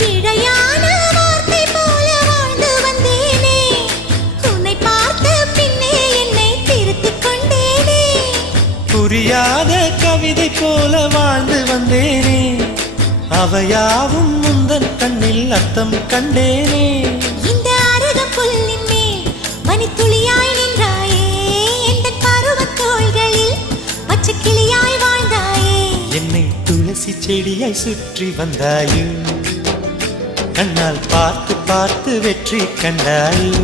பிழையான வார்த்தை போல வாழ்ந்து வந்தேனே, உன்னை பார்த்த பின்னே என்னை திருத்திக் கொண்டேனே. புரியாத கவிதை போல வாழ்ந்து வந்தேனே, அவையாவும் முந்தன் கண்ணில் அர்த்தம் கண்டேனே. இந்த அருகம் புல்லின் மேல் மணித்துளியாய் நின்றாயே, எந்த பருவத் தோள்களில் பச்சை கிளியாய் வாழ்ந்தாயே. என்னை துளசி செடியாய் சுற்றி வந்தாயோ, கண்ணால் பார்த்து பார்த்து வெற்றி கண்டாயோ.